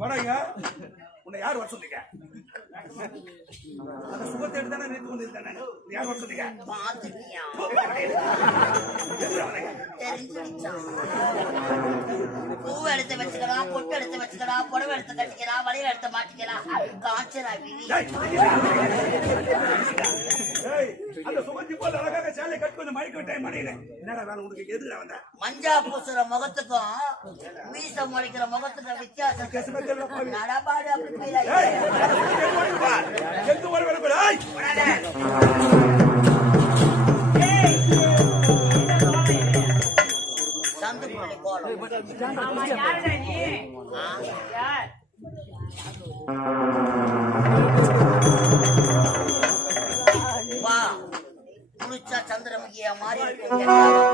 வடங்க உன்னை யார் வர சொன்னீங்க? அந்த சுகத்தை எடுத்து தானே நிறுத்தி கொண்டிருக்கேன். யார் வர சொன்னீங்க? பூவை எடுத்து வச்சுக்கலாம், பொட்டு எடுத்து வச்சுக்கலாம், புடவை எடுத்து கட்டிக்கலாம், வளையல் எடுத்து மாட்டிக்கலாம். காய்ச்சலா அந்த சுகத்தி போல அழகாக சேலை கட்டி வந்து மடிக்க விட்டேன் மனையில. என்னடா வேலை உனக்கு? எதுல வந்த? மஞ்சா பூசுற முகத்துக்கும் மீச முளைக்கிற முகத்துக்கும் வித்தியாசம். நடபாடு அப்படி எந்த ஒரு வேலை சந்துக்குள்ளே போலாம். வா முடிச்சா சந்திரமுகியா மாறி இருக்கும்.